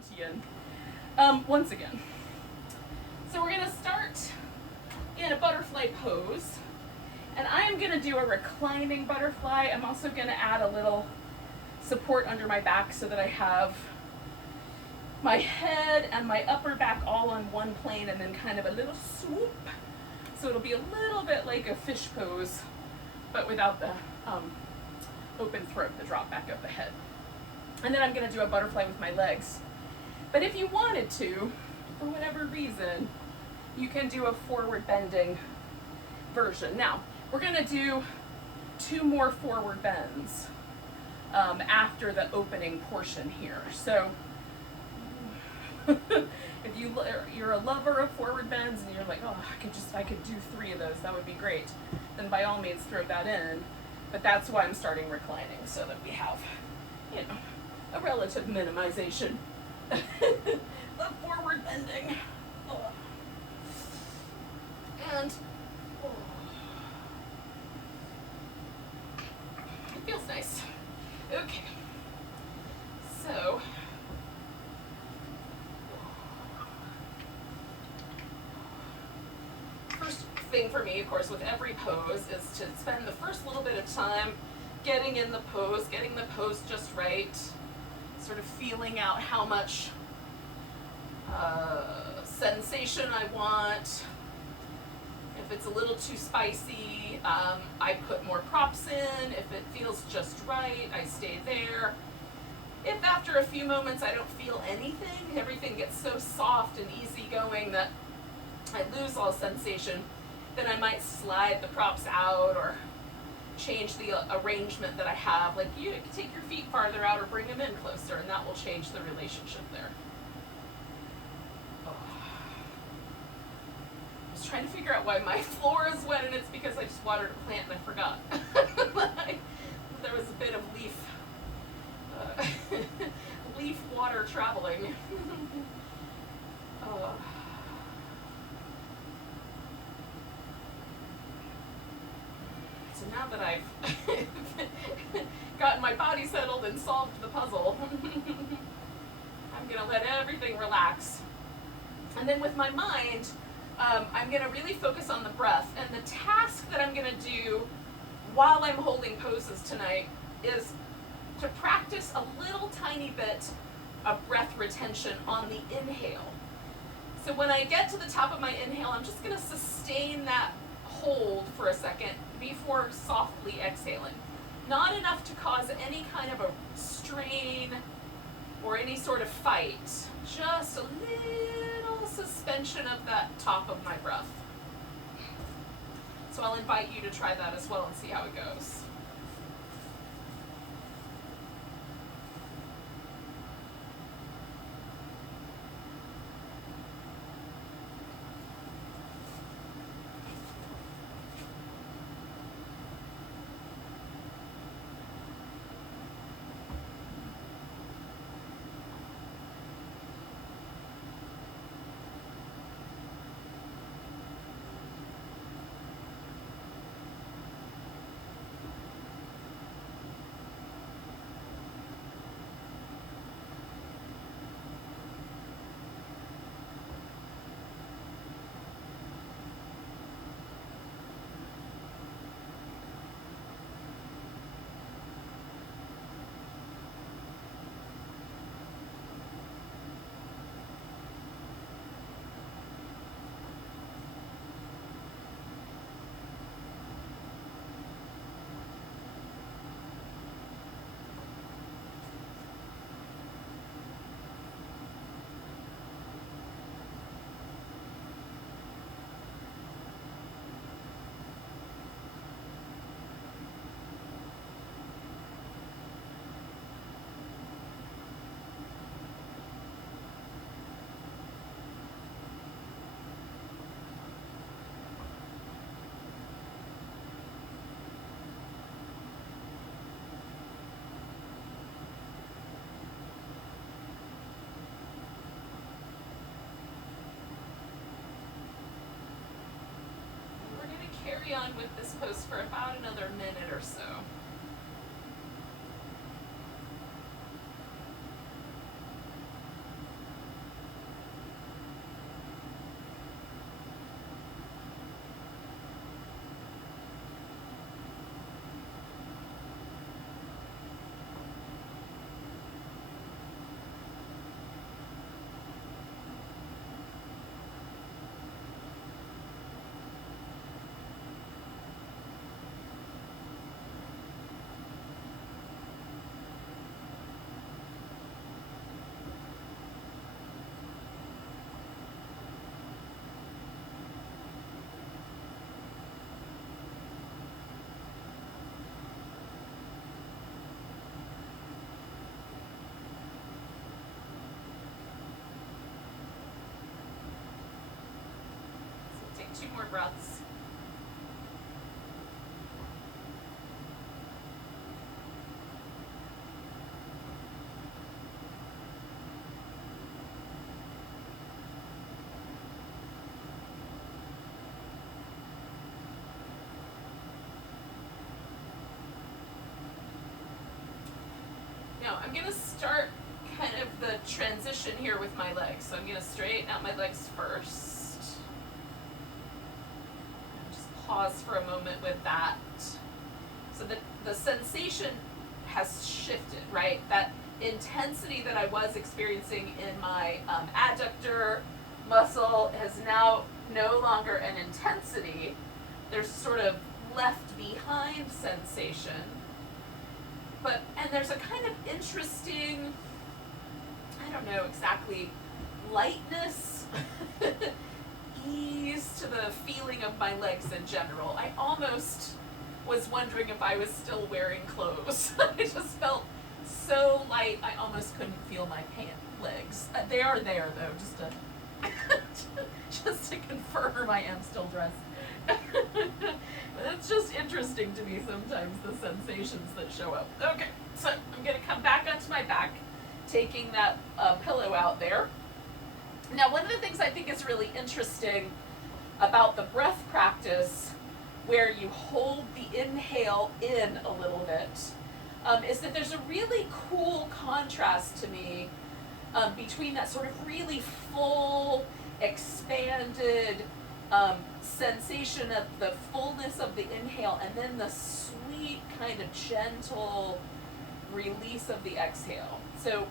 different yin. Once again. So we're gonna start in a butterfly pose. And I am gonna do a reclining butterfly. I'm also gonna add a little support under my back so that I have my head and my upper back all on one plane and then kind of a little swoop. So it'll be a little bit like a fish pose, but without the open throat, the drop back of the head. And then I'm gonna do a butterfly with my legs. But if you wanted to, for whatever reason, you can do a forward bending version. Now, we're gonna do 2 more forward bends after the opening portion here. So if you're a lover of forward bends and you're like, oh, I could do 3 of those, that would be great, then by all means throw that in. But that's why I'm starting reclining, so that we have, you know, a relative minimization of forward bending. Oh. And it feels nice. Okay. So first thing for me, of course, with every pose is to spend the first little bit of time getting in the pose, getting the pose just right, sort of feeling out how much sensation I want. If it's a little too spicy, I put more props in. If it feels just right, I stay there. If after a few moments I don't feel anything, everything gets so soft and easygoing that I lose all sensation, then I might slide the props out or change the arrangement that I have. Like, you can take your feet farther out or bring them in closer, and that will change the relationship there. Oh. I was trying to figure out why my floor is wet, and it's because I just watered a plant and I forgot. There was a bit of leaf water traveling. So now that I've gotten my body settled and solved the puzzle, I'm going to let everything relax. And then with my mind, I'm going to really focus on the breath. And the task that I'm going to do while I'm holding poses tonight is to practice a little tiny bit of breath retention on the inhale. So when I get to the top of my inhale, I'm just going to sustain that hold for a second before softly exhaling. Not enough to cause any kind of a strain or any sort of fight. Just a little suspension of that top of my breath. So I'll invite you to try that as well and see how it goes. Carry on with this pose for about another minute or so. 2 more breaths. Now I'm going to start kind of the transition here with my legs. So I'm going to straighten out my legs first. Just pause for a moment with that. So the sensation has shifted, right? That intensity that I was experiencing in my adductor muscle is now no longer an intensity. There's sort of left behind sensation. And there's a kind of interesting, I don't know exactly, lightness, ease to the feeling of my legs in general. I almost was wondering if I was still wearing clothes. I just felt so light, I almost couldn't feel my legs. They are there though, just to confirm I am still dressed. But it's just interesting to me sometimes, the sensations that show up. Okay, so I'm going to come back onto my back, taking that pillow out there. Now, one of the things I think is really interesting about the breath practice, where you hold the inhale in a little bit, is that there's a really cool contrast to me between that sort of really full, expanded sensation of the fullness of the inhale, and then the sweet kind of gentle release of the exhale. So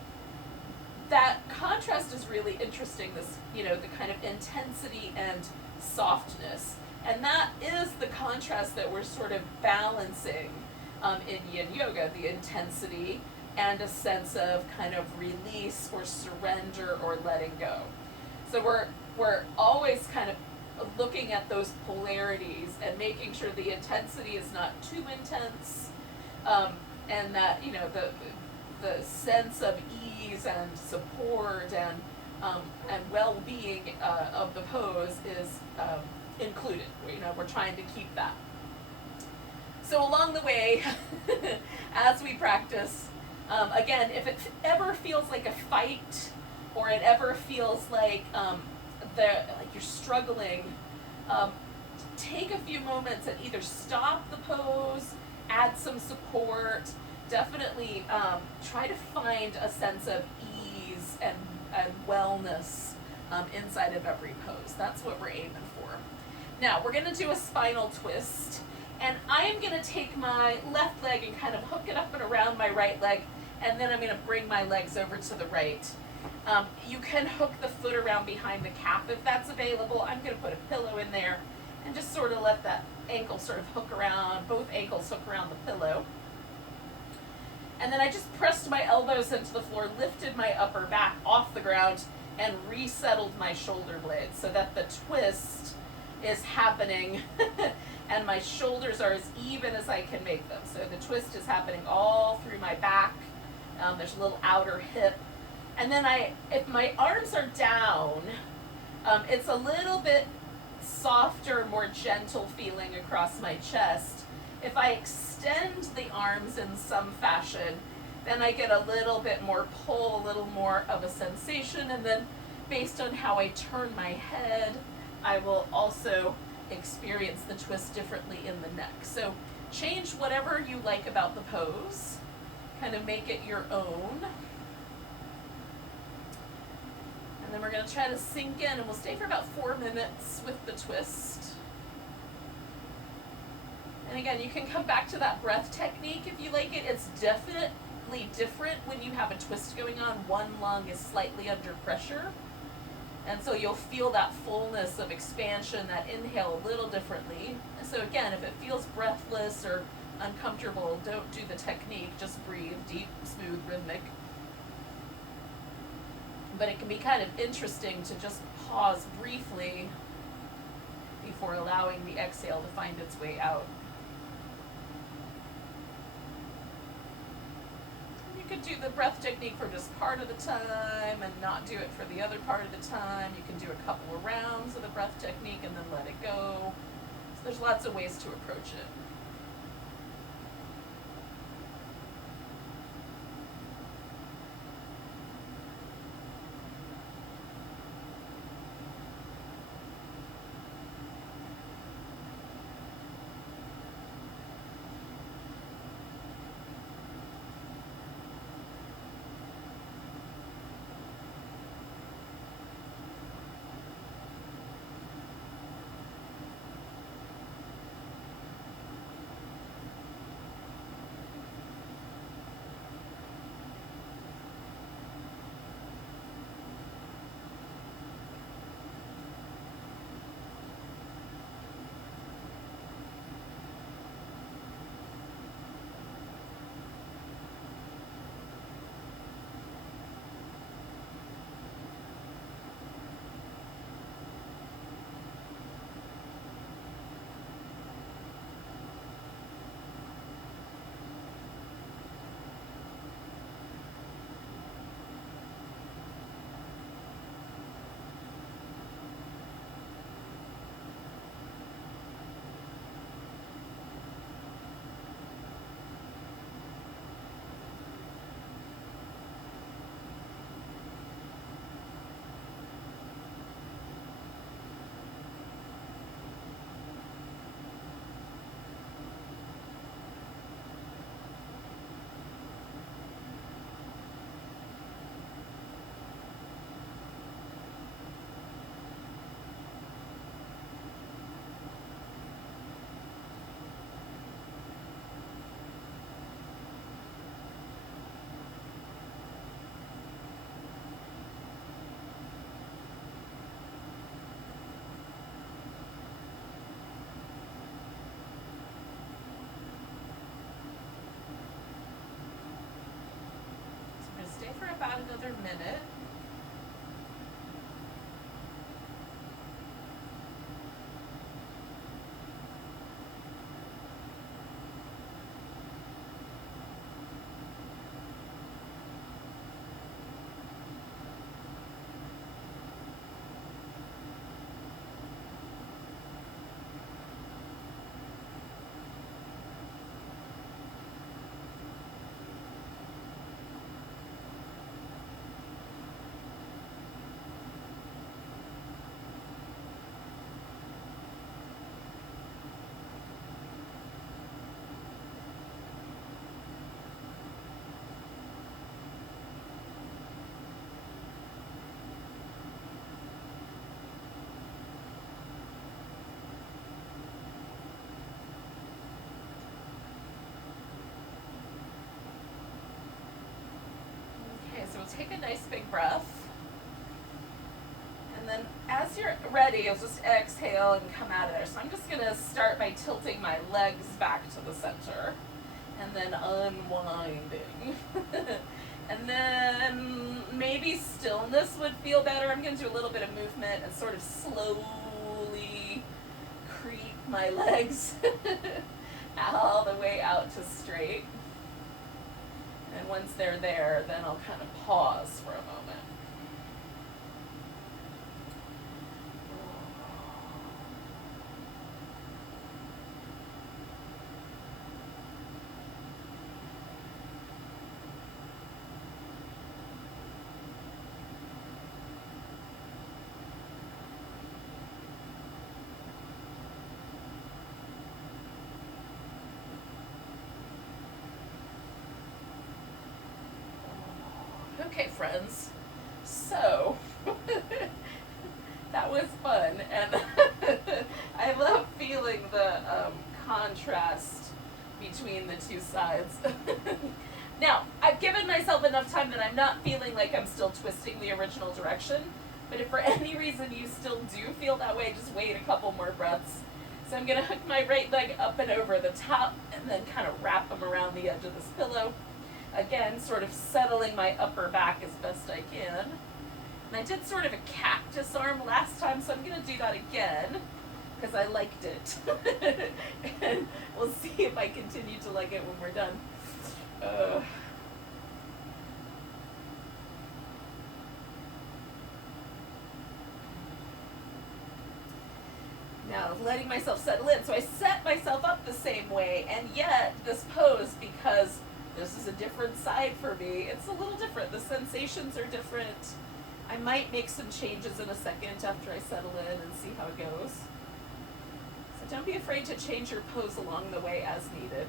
that contrast is really interesting, this, the kind of intensity and softness. And that is the contrast that we're sort of balancing in Yin Yoga, the intensity and a sense of kind of release or surrender or letting go. So we're always kind of looking at those polarities and making sure the intensity is not too intense, and that the sense of ease and support and well-being of the pose is included. We're trying to keep that. So along the way, as we practice, again, if it ever feels like a fight, or it ever feels like you're struggling, take a few moments and either stop the pose, add some support, definitely try to find a sense of ease and wellness inside of every pose. That's what we're aiming for. Now, we're going to do a spinal twist, and I am going to take my left leg and kind of hook it up and around my right leg, and then I'm going to bring my legs over to the right. You can hook the foot around behind the calf if that's available. I'm going to put a pillow in there and just sort of let that ankle sort of hook around, both ankles hook around the pillow. And then I just pressed my elbows into the floor, lifted my upper back off the ground, and resettled my shoulder blades so that the twist is happening and my shoulders are as even as I can make them. So the twist is happening all through my back. There's a little outer hip. And then if my arms are down, it's a little bit softer, more gentle feeling across my chest. If I extend the arms in some fashion, then I get a little bit more pull, a little more of a sensation, and then based on how I turn my head, I will also experience the twist differently in the neck. So change whatever you like about the pose, kind of make it your own. And then we're going to try to sink in, and we'll stay for about 4 minutes with the twist. And again, you can come back to that breath technique if you like it. It's definitely different when you have a twist going on. One lung is slightly under pressure. And so you'll feel that fullness of expansion, that inhale a little differently. So again, if it feels breathless or uncomfortable, don't do the technique. Just breathe, deep, smooth, rhythmic. But it can be kind of interesting to just pause briefly before allowing the exhale to find its way out. You could do the breath technique for just part of the time and not do it for the other part of the time. You can do a couple of rounds of the breath technique and then let it go. So there's lots of ways to approach it. Stay for about another minute. So take a nice big breath. And then as you're ready, you'll just exhale and come out of there. So I'm just going to start by tilting my legs back to the center and then unwinding. And then maybe stillness would feel better. I'm going to do a little bit of movement and sort of slowly creep my legs all the way out to straight. And once they're there, then I'll kind of pause for a moment. Okay, friends, so that was fun, and I love feeling the contrast between the two sides. Now, I've given myself enough time that I'm not feeling like I'm still twisting the original direction, but if for any reason you still do feel that way, just wait a couple more breaths. So I'm going to hook my right leg up and over the top, and then kind of wrap them around the edge of this pillow. Again, sort of settling my upper back as best I can. And I did sort of a cactus arm last time, so I'm going to do that again because I liked it. And we'll see if I continue to like it when we're done. Now, letting myself settle in. So I set myself up the same way, and yet this pose, because this is a different side for me, it's a little different. The sensations are different. I might make some changes in a second after I settle in and see how it goes. So don't be afraid to change your pose along the way as needed.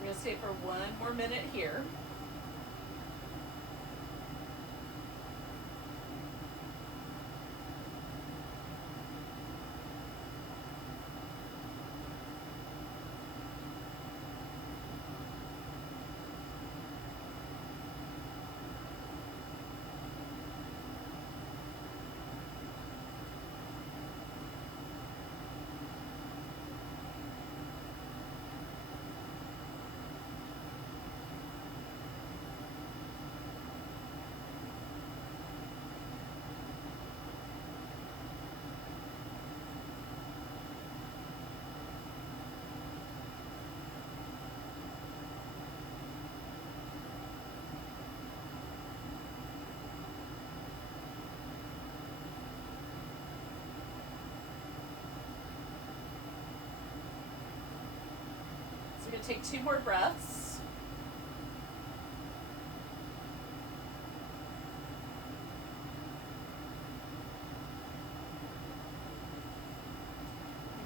We're going to stay for 1 more minute here. So we're going to take 2 more breaths.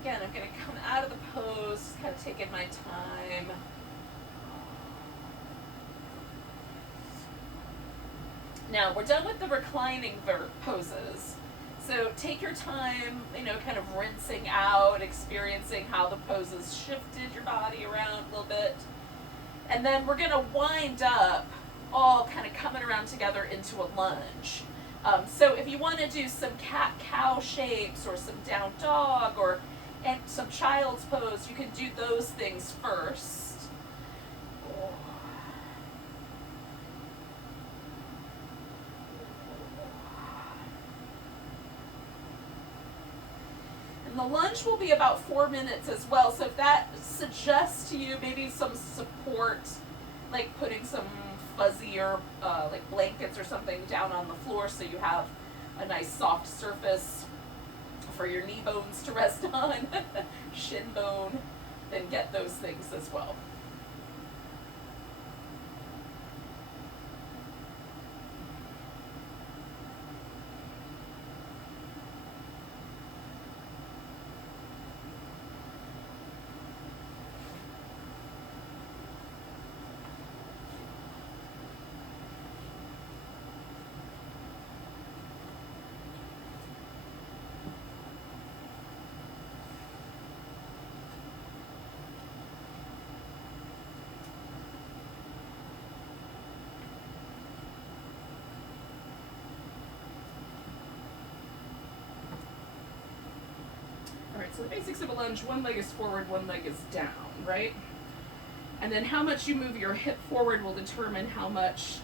Again, I'm going to come out of the pose, kind of taking my time. Now, we're done with the reclining poses. So take your time, kind of rinsing out, experiencing how the poses shifted your body around a little bit. And then we're going to wind up all kind of coming around together into a lunge. So if you want to do some cat-cow shapes or some down dog and some child's pose, you can do those things first. And the lunge will be about 4 minutes as well. So if that suggests to you maybe some support, like putting some fuzzier like blankets or something down on the floor so you have a nice soft surface for your knee bones to rest on, shin bone, then get those things as well. Alright, so the basics of a lunge, one leg is forward, one leg is down, right? And then how much you move your hip forward will determine how much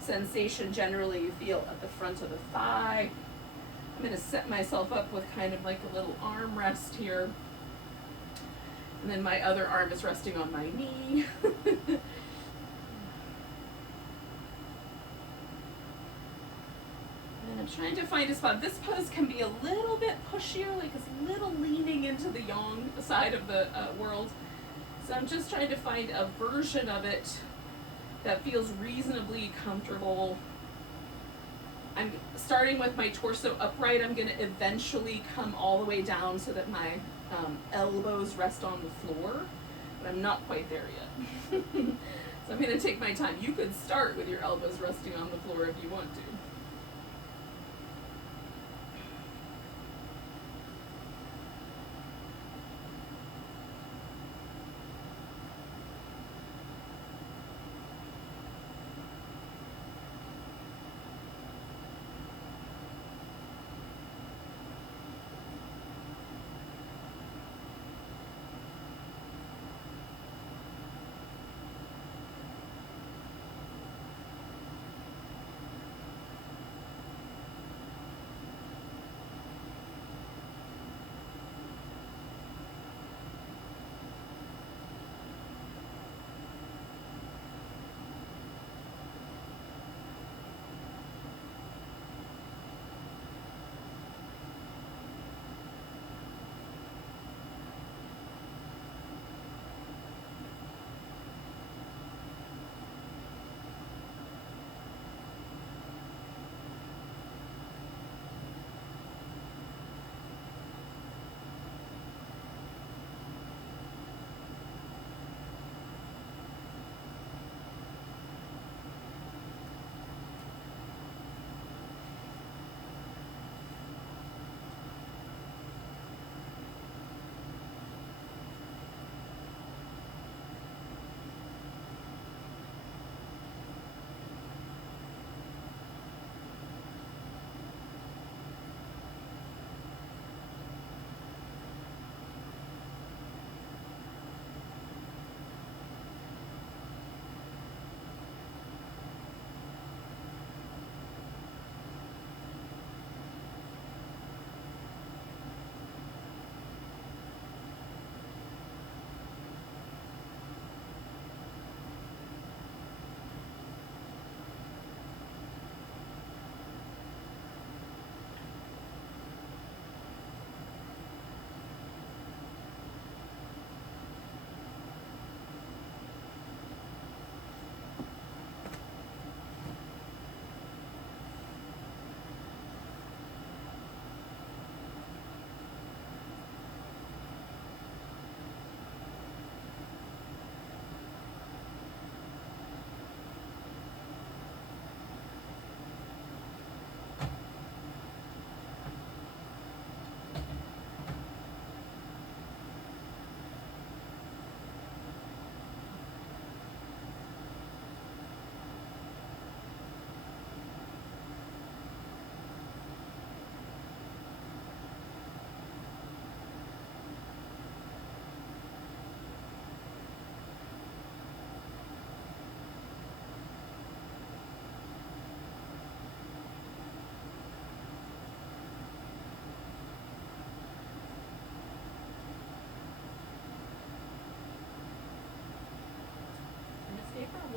sensation generally you feel at the front of the thigh. I'm going to set myself up with kind of like a little arm rest here. And then my other arm is resting on my knee. And I'm trying to find a spot. This pose can be a little bit pushier, like a little leaning into the yang side of the world. So I'm just trying to find a version of it that feels reasonably comfortable. I'm starting with my torso upright. I'm going to eventually come all the way down so that my elbows rest on the floor, but I'm not quite there yet. So I'm going to take my time. You could start with your elbows resting on the floor if you want to.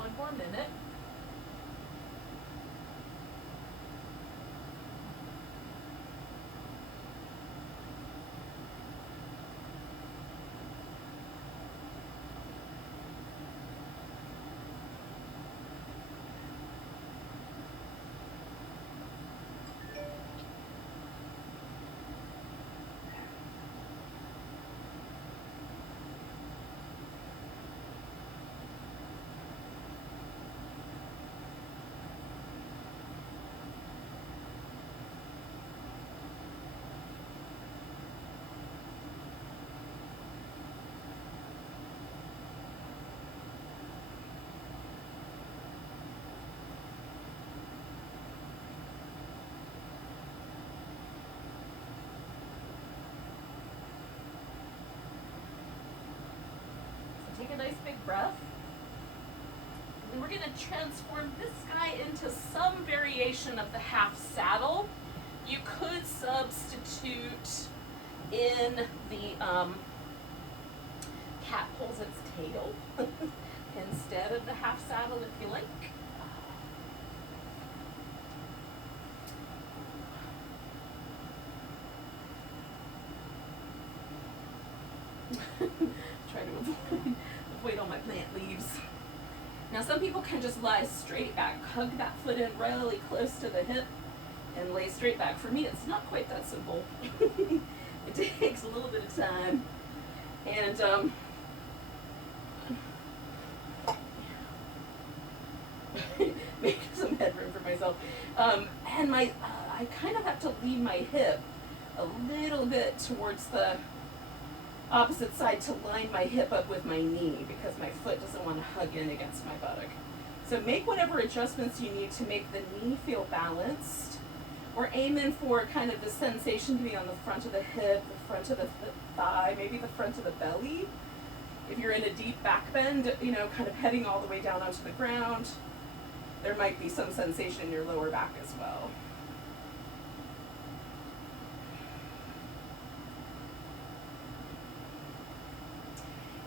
one more minute. Take a nice big breath. And we're going to transform this guy into some variation of the half saddle. You could substitute in the cat pulls its tail instead of the half saddle if you like. Try to avoid all my plant leaves. Now some people can just lie straight back, hug that foot in really close to the hip and lay straight back. For me, it's not quite that simple. It takes a little bit of time. And make some headroom for myself. And I kind of have to lean my hip a little bit towards the opposite side to line my hip up with my knee because my foot doesn't want to hug in against my buttock. So make whatever adjustments you need to make the knee feel balanced. We're aiming for kind of the sensation to be on the front of the hip, the front of the thigh, maybe the front of the belly. If you're in a deep back bend, you know, kind of heading all the way down onto the ground, there might be some sensation in your lower back as well.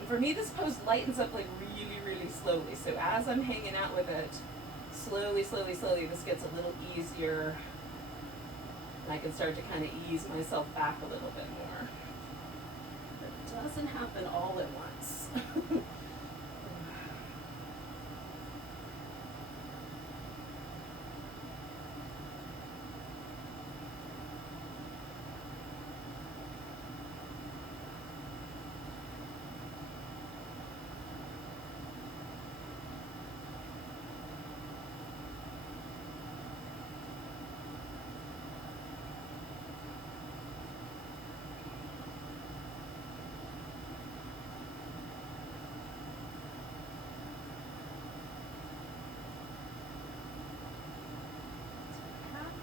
For me, this pose lightens up like really, really slowly. So as I'm hanging out with it, slowly, slowly, slowly, this gets a little easier. And I can start to kind of ease myself back a little bit more. But it doesn't happen all at once.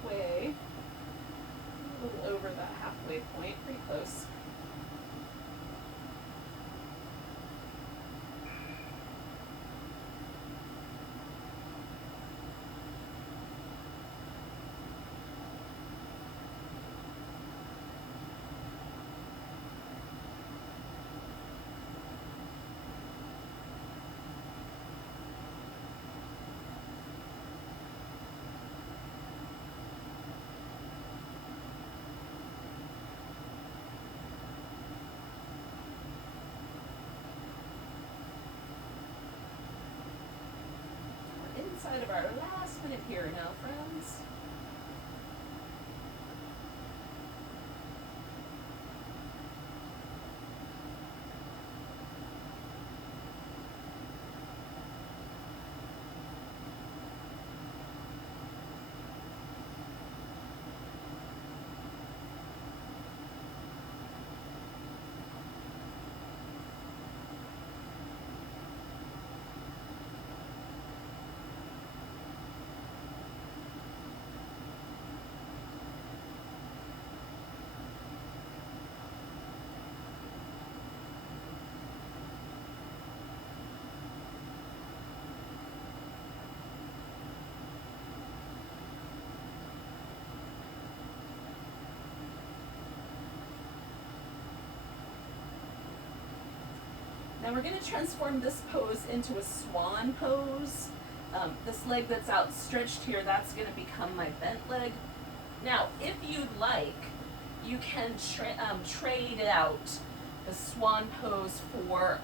A little over that halfway point, pretty close. Inside of our last minute here now, friends. Now we're going to transform this pose into a swan pose. This leg that's outstretched here, that's going to become my bent leg. Now, if you'd like, you can trade out the swan pose for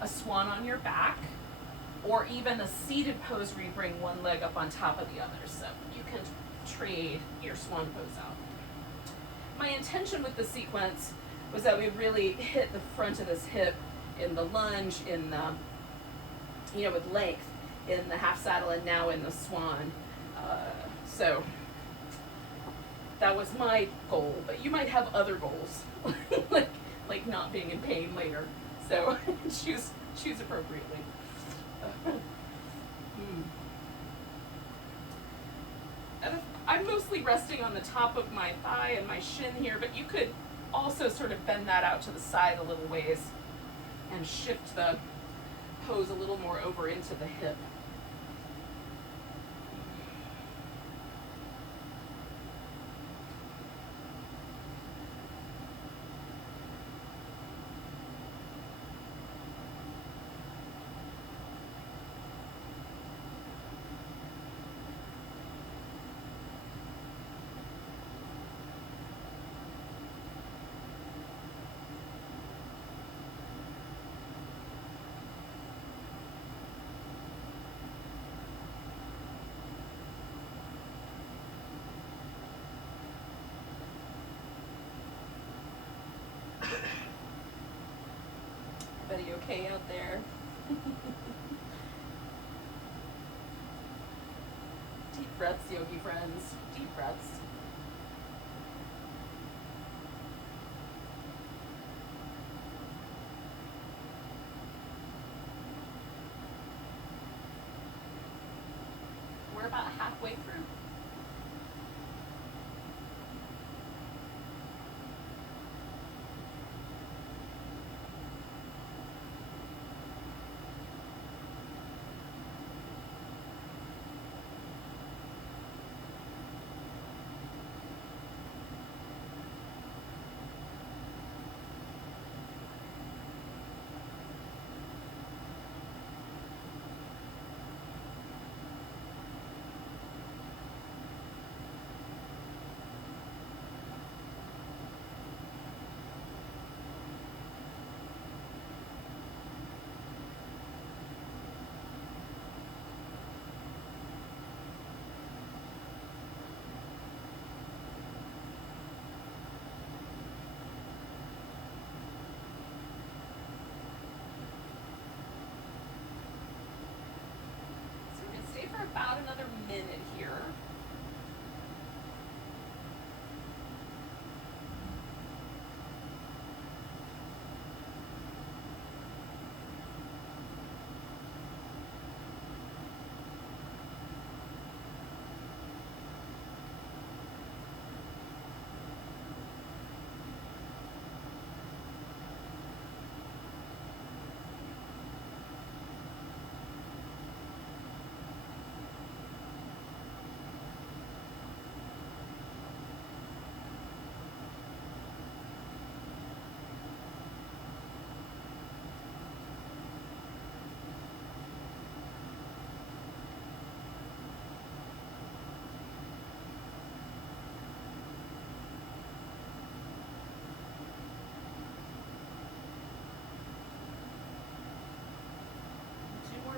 a swan on your back, or even a seated pose where you bring one leg up on top of the other. So you can trade your swan pose out. My intention with the sequence was that we really hit the front of this hip in the lunge, in the, with length, in the half saddle, and now in the swan. So that was my goal, but you might have other goals, like not being in pain later. So choose appropriately. And I'm mostly resting on the top of my thigh and my shin here, but you could also sort of bend that out to the side a little ways and shift the pose a little more over into the hip. Everybody okay out there? Deep breaths, yogi friends. Deep breaths. We're about halfway through. For about another minute here.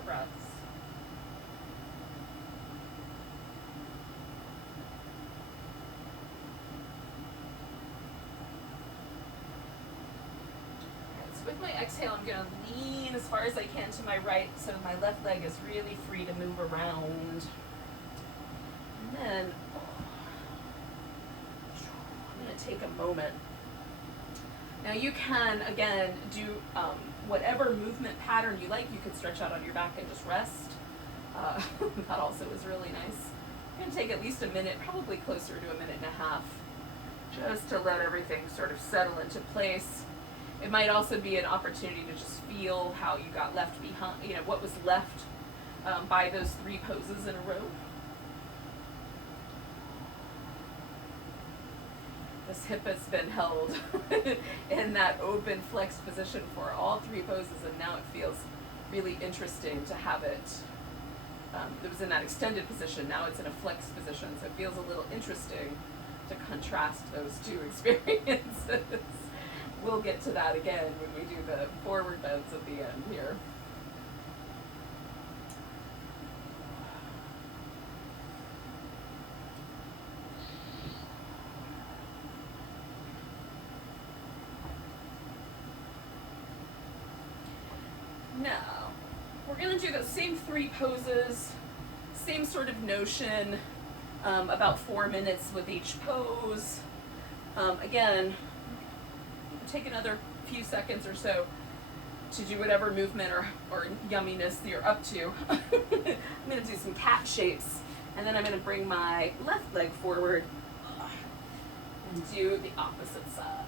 Breaths. So with my exhale, I'm going to lean as far as I can to my right so my left leg is really free to move around. And then I'm going to take a moment. Now you can, again, do whatever movement pattern you like. You could stretch out on your back and just rest. That also is really nice. I'm going to take at least a minute, probably closer to a minute and a half, just to let everything sort of settle into place. It might also be an opportunity to just feel how you got left behind, what was left by those 3 poses in a row. This hip has been held in that open flexed position for all three poses, and now it feels really interesting to have it. It was in that extended position, now it's in a flexed position, so it feels a little interesting to contrast those two experiences. We'll get to that again when we do the forward bends at the end here. Now, we're going to do those same three poses, same sort of notion, about 4 minutes with each pose. Again, take another few seconds or so to do whatever movement or yumminess that you're up to. I'm going to do some cat shapes, and then I'm going to bring my left leg forward and do the opposite side.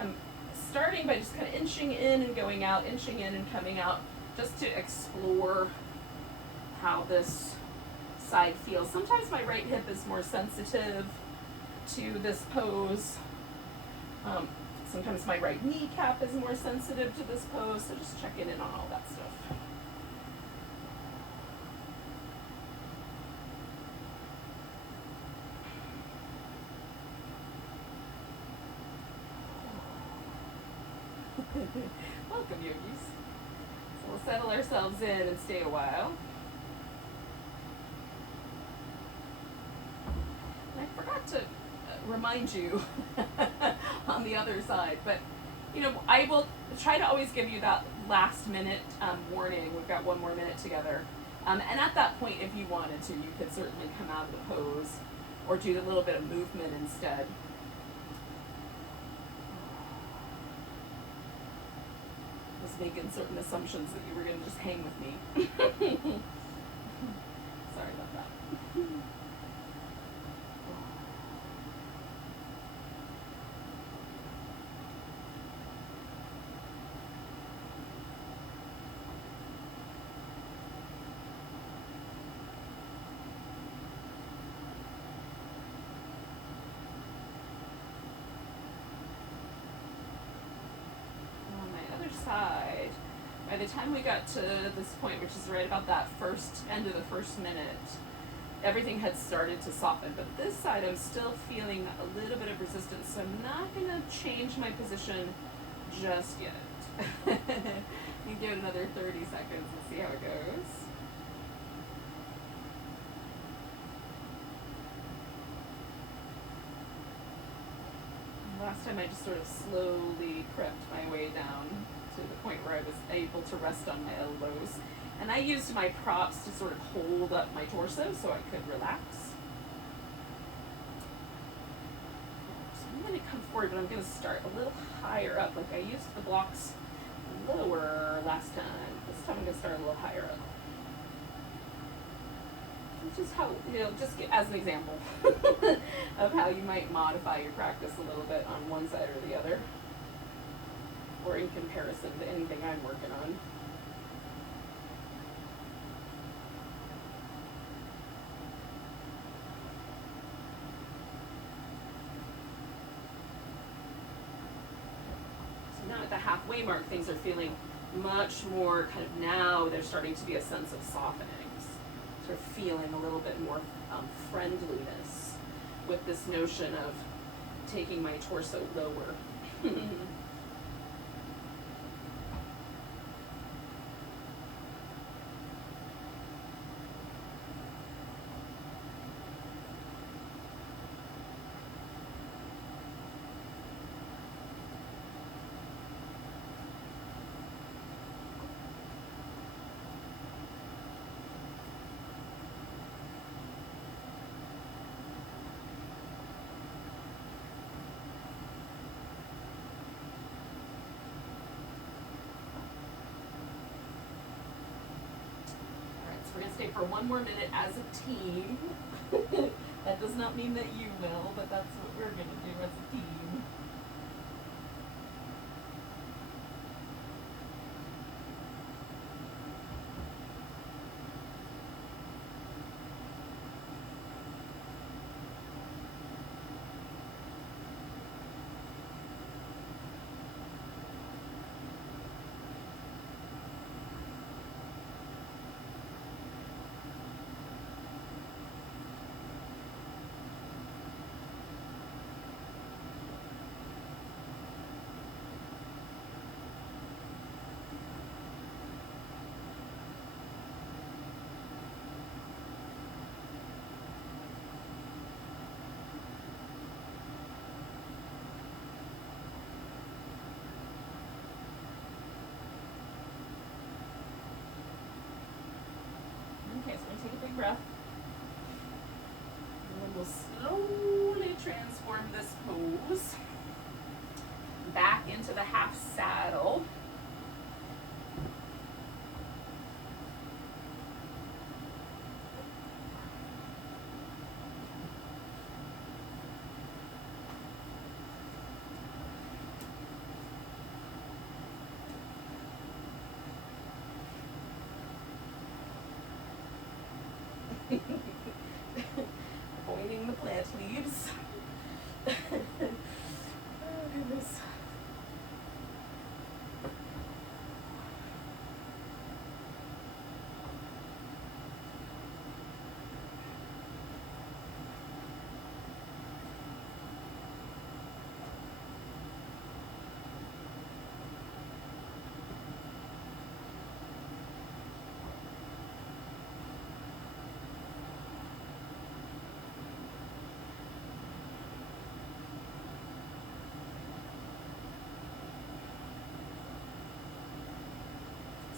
I'm starting by just kind of inching in and going out, inching in and coming out, just to explore how this side feels. Sometimes my right hip is more sensitive to this pose. Sometimes my right kneecap is more sensitive to this pose, so just checking in on all that stuff. Welcome, yogis. So we'll settle ourselves in and stay a while. And I forgot to remind you on the other side, but you know, I will try to always give you that last minute warning. We've got 1 more minute together. And at that point, if you wanted to, you could certainly come out of the pose or do a little bit of movement instead. Making certain assumptions that you were going to just hang with me. Sorry about that. Side. By the time we got to this point, which is right about that end of the first minute, everything had started to soften. But this side, I'm still feeling a little bit of resistance, so I'm not going to change my position just yet. You give it another 30 seconds and see how it goes. Last time I just sort of slowly crept my way down to the point where I was able to rest on my elbows. And I used my props to sort of hold up my torso so I could relax. So I'm going to come forward, but I'm going to start a little higher up. Like I used the blocks lower last time. This time I'm going to start a little higher up. Just how, just as an example of how you might modify your practice a little bit on one side or the other, or in comparison to anything I'm working on. So now at the halfway mark, things are feeling much more kind of, now there's starting to be a sense of softening. Sort of feeling a little bit more friendliness with this notion of taking my torso lower. we're going to stay for one more minute as a team. That does not mean that you will, but that's what we're going to do as a team. Okay, so we're going to take a big breath. And then we'll slowly transform this pose back into the half saddle. Avoiding the plant leaves. Oh, goodness.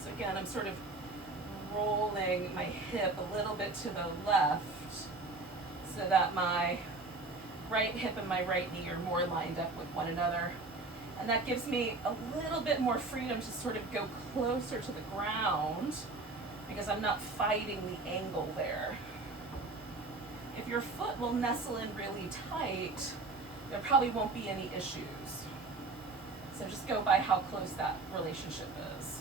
So again, I'm sort of rolling my hip a little bit to the left so that my right hip and my right knee are more lined up with one another. And that gives me a little bit more freedom to sort of go closer to the ground because I'm not fighting the angle there. If your foot will nestle in really tight, there probably won't be any issues. So just go by how close that relationship is.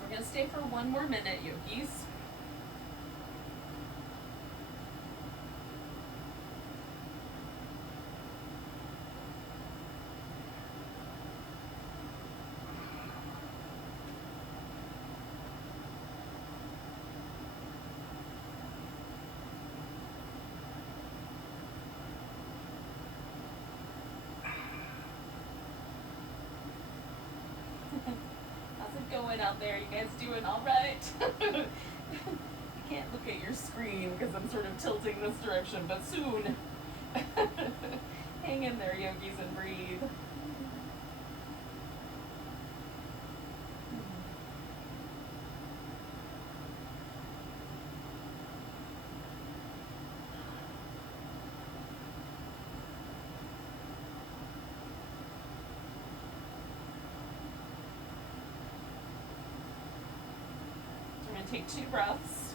We're going to stay for one more minute, yogis. Going out there, you guys doing all right? You can't look at your screen because I'm sort of tilting this direction, but soon. Hang in there, yogis, and breathe. to take 2 breaths.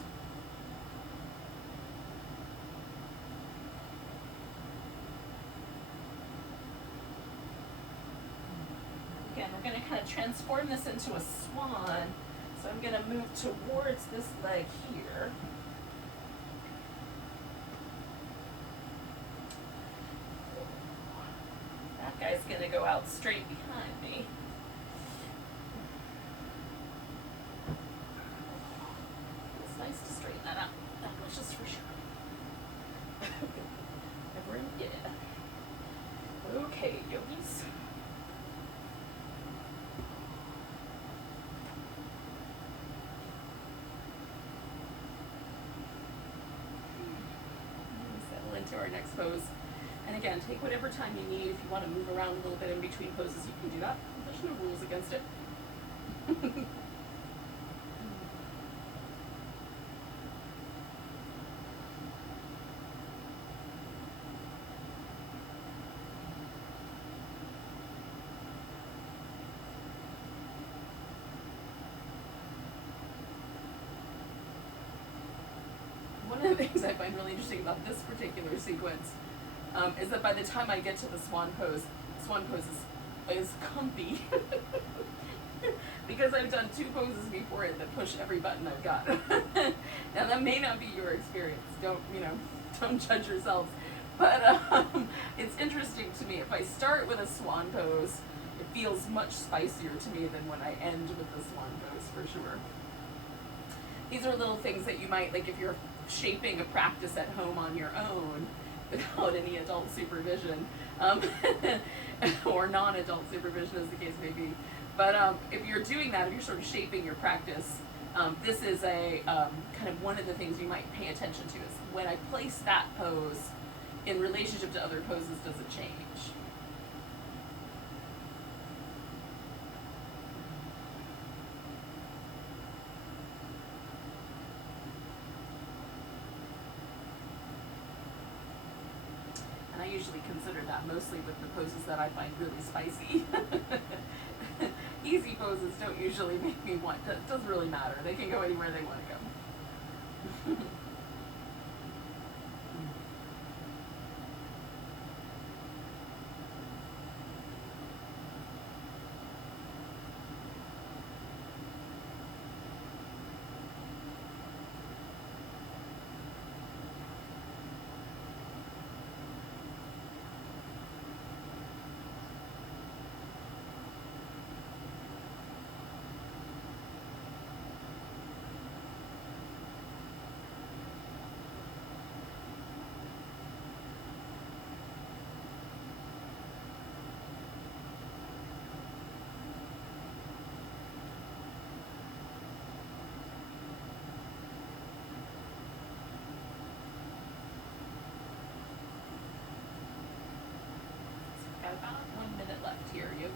Again, we're going to kind of transform this into a swan. So I'm going to move towards this leg here. That guy's going to go out straight behind me. It's nice to straighten that out. That was just for sure. Everyone, yeah. Okay, yogis. Settle into our next pose. And again, take whatever time you need. If you want to move around a little bit in between poses, you can do that. There's no rules against it. One of the things I find really interesting about this particular sequence is that by the time I get to the Swan Pose is comfy. Because I've done 2 poses before it that push every button I've got. Now that may not be your experience. Don't judge yourselves. But it's interesting to me. If I start with a Swan Pose, it feels much spicier to me than when I end with the Swan Pose, for sure. These are little things that you might, like if you're shaping a practice at home on your own without any adult supervision, or non-adult supervision as the case may be. But if you're doing that, if you're sort of shaping your practice, this is a kind of one of the things you might pay attention to is when I place that pose in relationship to other poses, does it change? And I usually consider that mostly with the poses that I find really spicy. Easy poses don't usually make me want, it doesn't really matter. They can go anywhere they want to go. Got about 1 minute left here, yogis.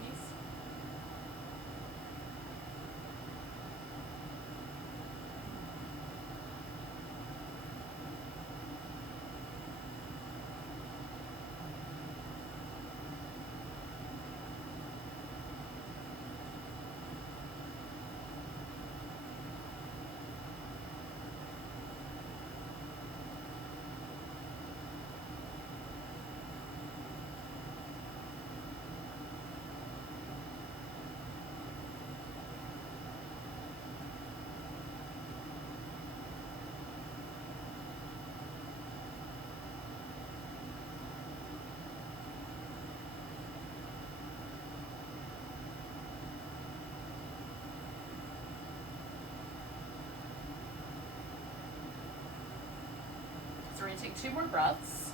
So we're going to take 2 more breaths.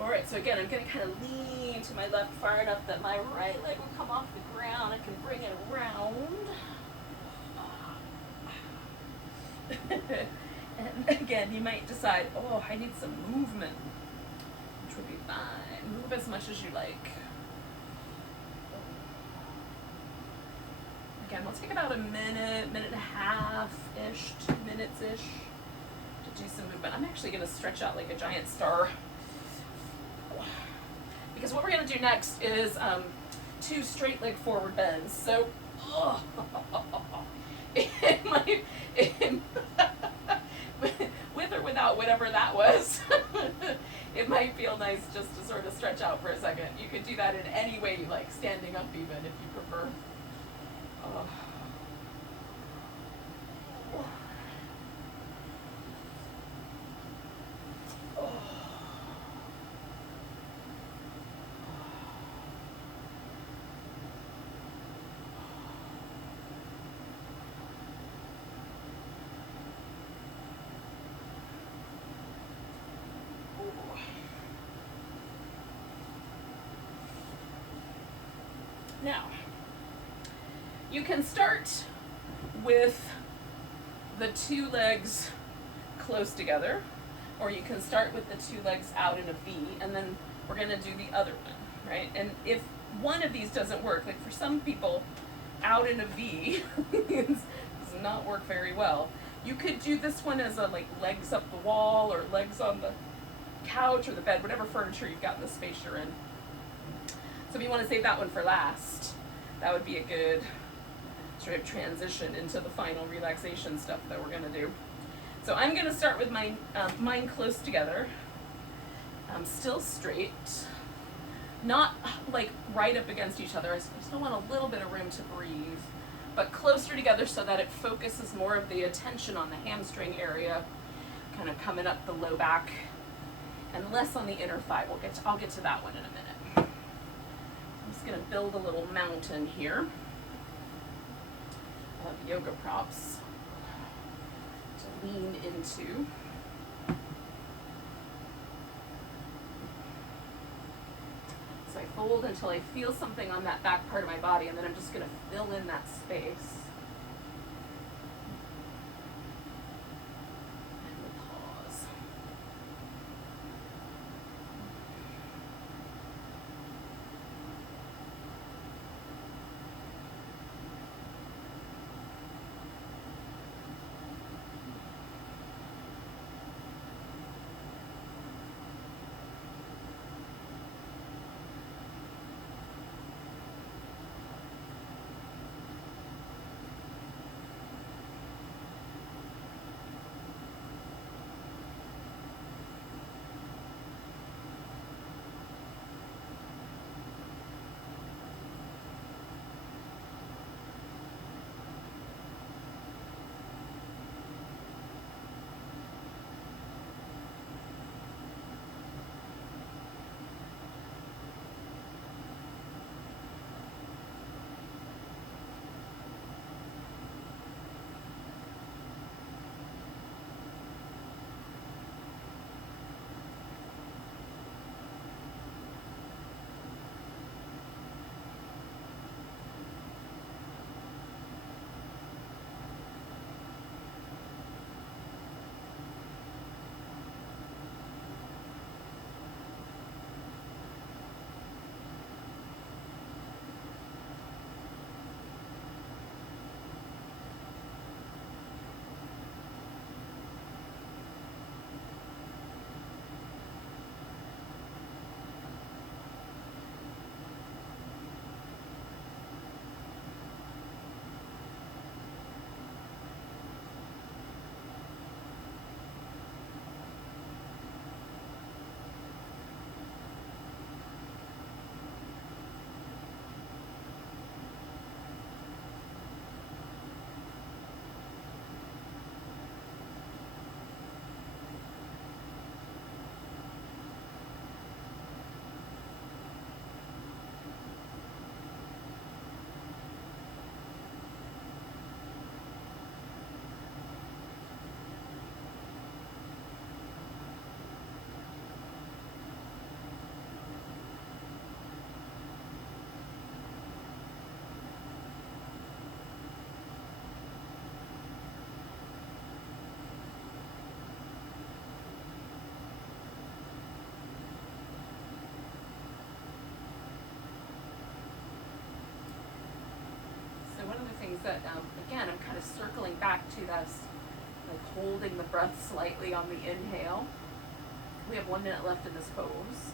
Alright, so again, I'm going to kind of lean to my left far enough that my right leg will come off the ground. I can bring it around. And again, you might decide, oh, I need some movement, which would be fine. Move as much as you like. Again, we'll take about a minute, minute and a half-ish, 2 minutes-ish to do some movement. I'm actually going to stretch out like a giant star, because what we're going to do next is 2 straight leg forward bends. So, it might, with or without whatever that was, it might feel nice just to sort of stretch out for a second. You could do that in any way you like, standing up even if you prefer. Now, you can start with the 2 legs close together, or you can start with the 2 legs out in a V, and then we're going to do the other one, right? And if one of these doesn't work, like for some people, out in a V does not work very well. You could do this one as a like legs up the wall, or legs on the couch or the bed, whatever furniture you've got in the space you're in. So if you want to save that one for last, that would be a good sort of transition into the final relaxation stuff that we're going to do. So I'm going to start with mine close together, still straight, not like right up against each other. I still want a little bit of room to breathe, but closer together so that it focuses more of the attention on the hamstring area, kind of coming up the low back, and less on the inner thigh. I'll get to that one in a minute. I'm just going to build a little mountain here of yoga props to lean into. So I fold until I feel something on that back part of my body, and then I'm just going to fill in that space. And we'll pause. That again, I'm kind of circling back to this like holding the breath slightly on the inhale. We have 1 minute left in this pose.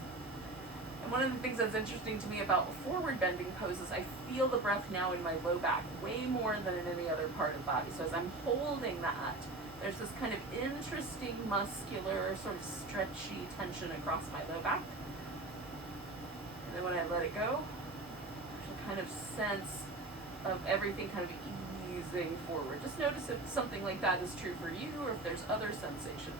And one of the things that's interesting to me about forward bending poses, I feel the breath now in my low back way more than in any other part of the body. So as I'm holding that, there's this kind of interesting muscular sort of stretchy tension across my low back. And then when I let it go, there's a kind of sense of everything kind of easing forward. Just notice if something like that is true for you or if there's other sensations.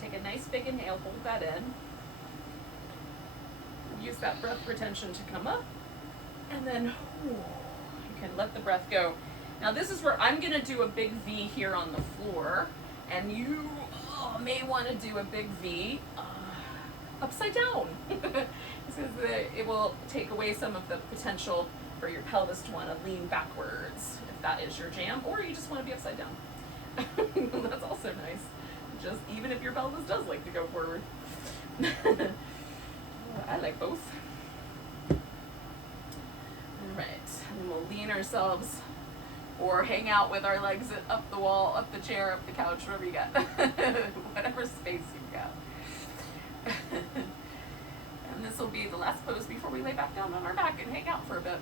Take a nice big inhale, hold that in. Use that breath retention to come up, and then you can let the breath go. Now this is where I'm gonna do a big V here on the floor, and you may want to do a big V upside down. Because it will take away some of the potential for your pelvis to want to lean backwards, if that is your jam, or you just want to be upside down. That's also nice. Just even if your pelvis does like to go forward. I like both. Alright, and we'll lean ourselves or hang out with our legs up the wall, up the chair, up the couch, wherever you got. Whatever space you've got. And this will be the last pose before we lay back down on our back and hang out for a bit.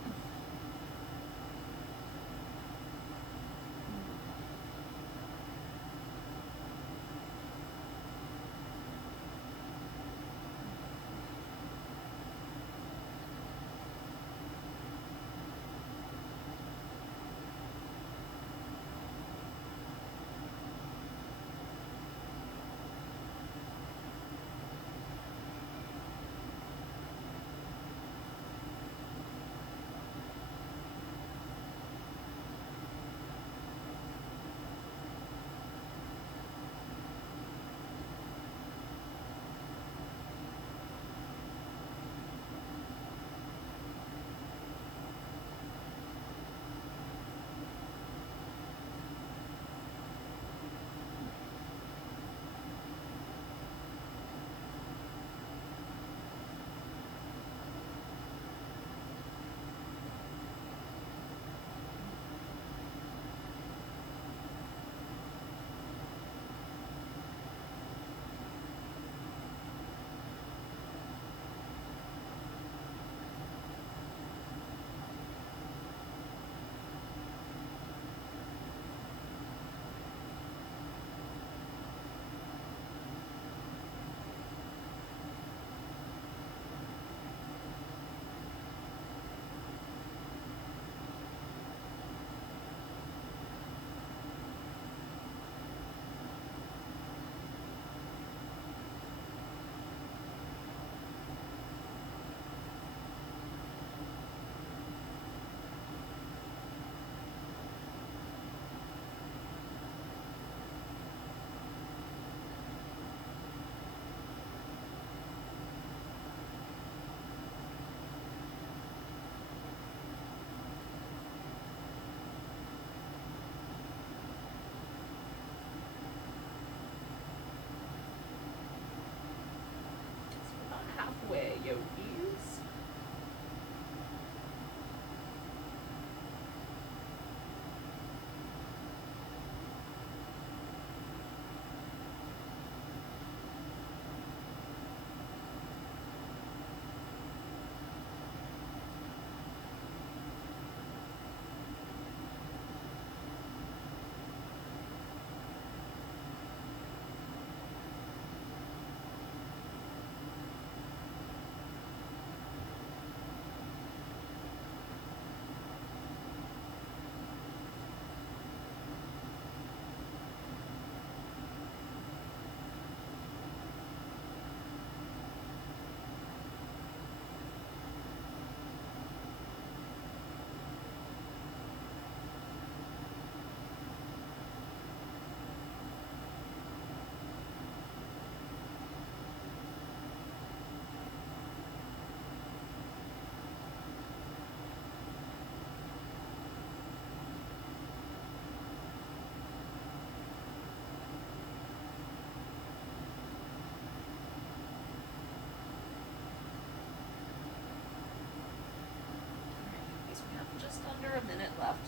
under a minute left.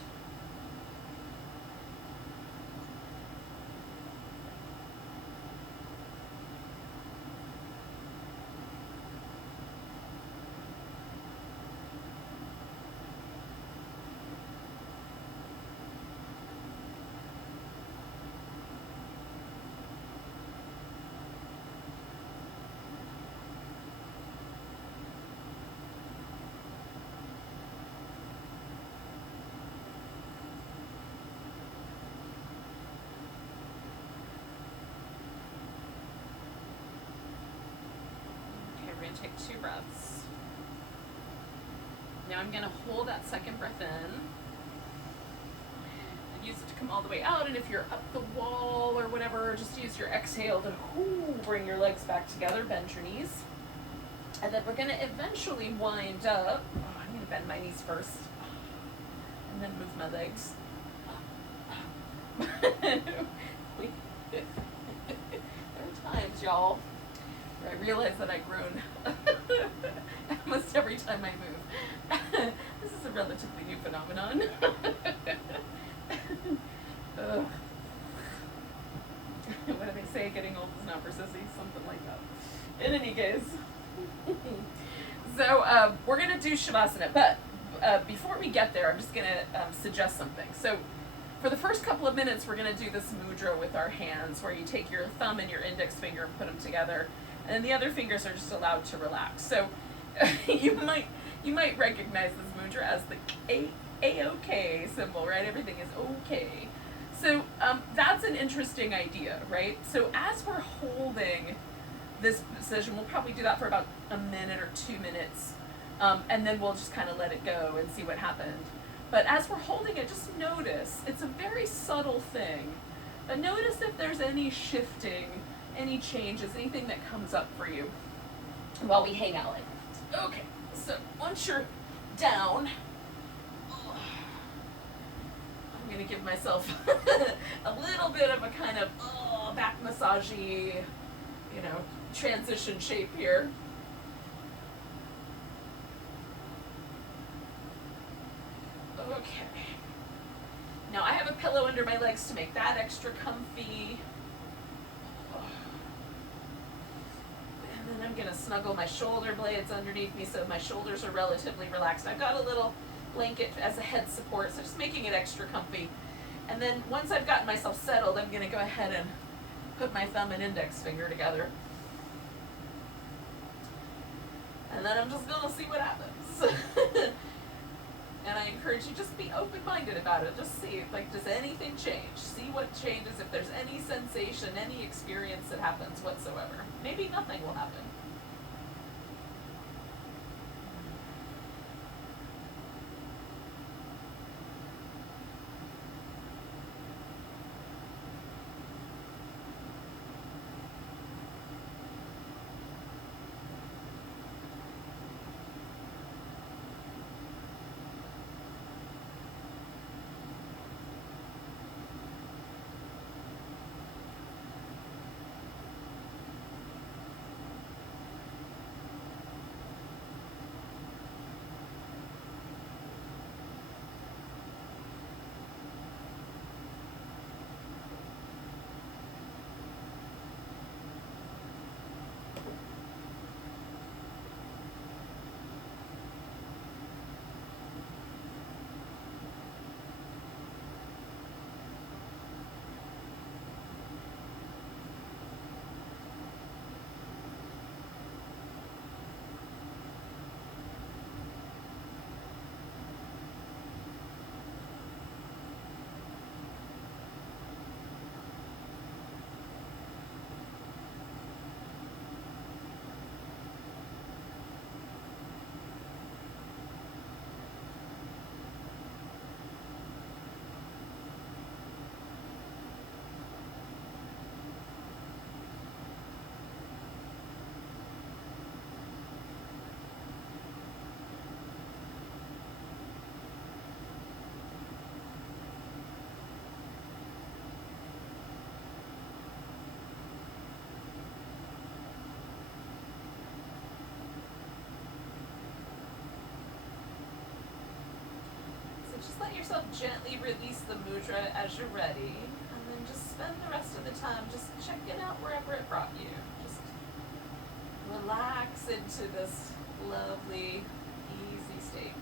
We're going to take 2 breaths. Now I'm going to hold that second breath in and use it to come all the way out. And if you're up the wall or whatever, just use your exhale to bring your legs back together, bend your knees. And then we're going to eventually wind up. I'm going to bend my knees first and then move my legs. There are times, y'all, I realize that I've grown almost every time I move. This is a relatively new phenomenon. What do they say? Getting old is not for sissies, something like that. In any case, so we're going to do Shavasana, but before we get there, I'm just going to suggest something. So for the first couple of minutes, we're going to do this mudra with our hands, where you take your thumb and your index finger and put them together. And then the other fingers are just allowed to relax. So you might recognize this mudra as the A-OK symbol, right? Everything is okay. So that's an interesting idea, right? So as we're holding this position, we'll probably do that for about a minute or 2 minutes, and then we'll just kind of let it go and see what happened. But as we're holding it, just notice, it's a very subtle thing, but notice if there's any shifting, any changes, anything that comes up for you while we hang out like that. Okay, so once you're down, I'm going to give myself a little bit of a kind of back massagey, transition shape here. Okay. Now I have a pillow under my legs to make that extra comfy. And then I'm going to snuggle my shoulder blades underneath me so my shoulders are relatively relaxed. I've got a little blanket as a head support, so just making it extra comfy. And then once I've gotten myself settled, I'm going to go ahead and put my thumb and index finger together. And then I'm just going to see what happens. And I encourage you, just be open-minded about it. Just see, does anything change? See what changes, if there's any sensation, any experience that happens whatsoever. Maybe nothing will happen. just let yourself gently release the mudra as you're ready, and then just spend the rest of the time just checking out wherever it brought you. Just relax into this lovely, easy state.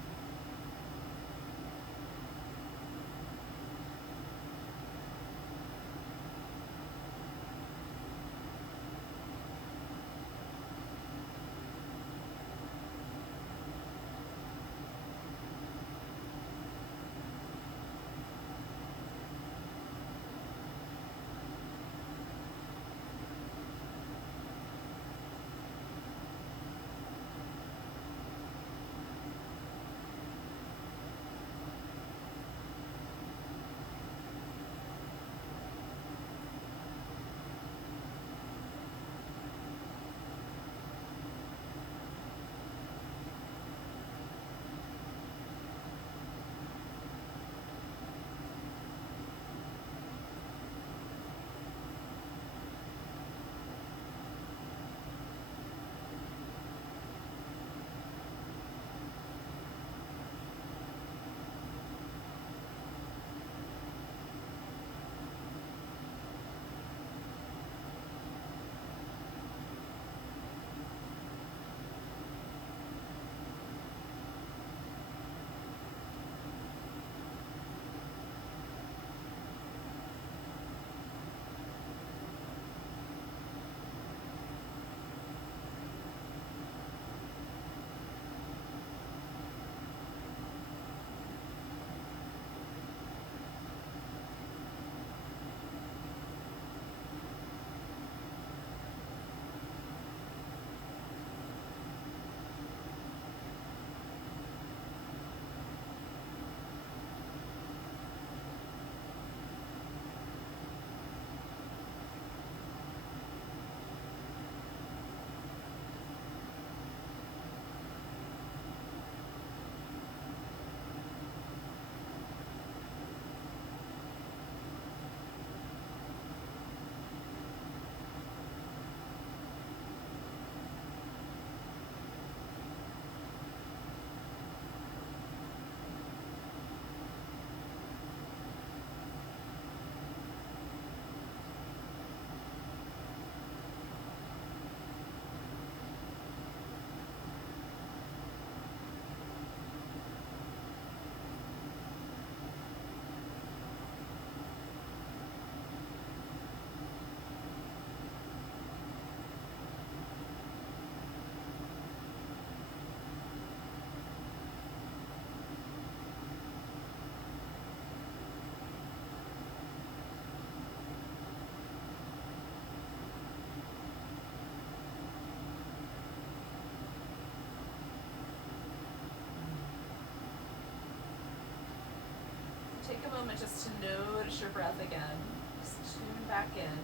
Take a moment just to notice your breath again. Just tune back in.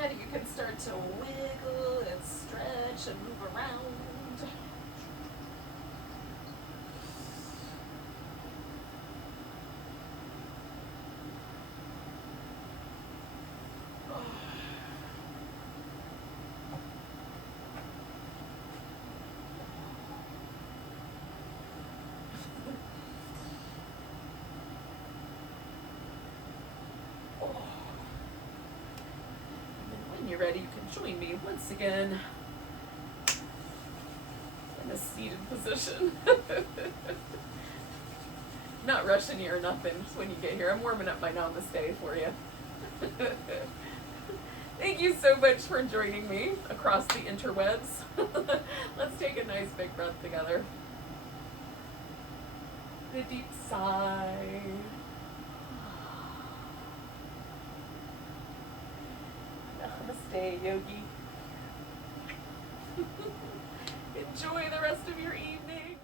Ready, you can start to wiggle and stretch and move around. When you're ready, you can join me once again in a seated position. Not rushing you or nothing, just when you get here. I'm warming up my Namaste for you. Thank you so much for joining me across the interwebs. Let's take a nice big breath together. A deep sigh. Namaste, yogi. Enjoy the rest of your evening.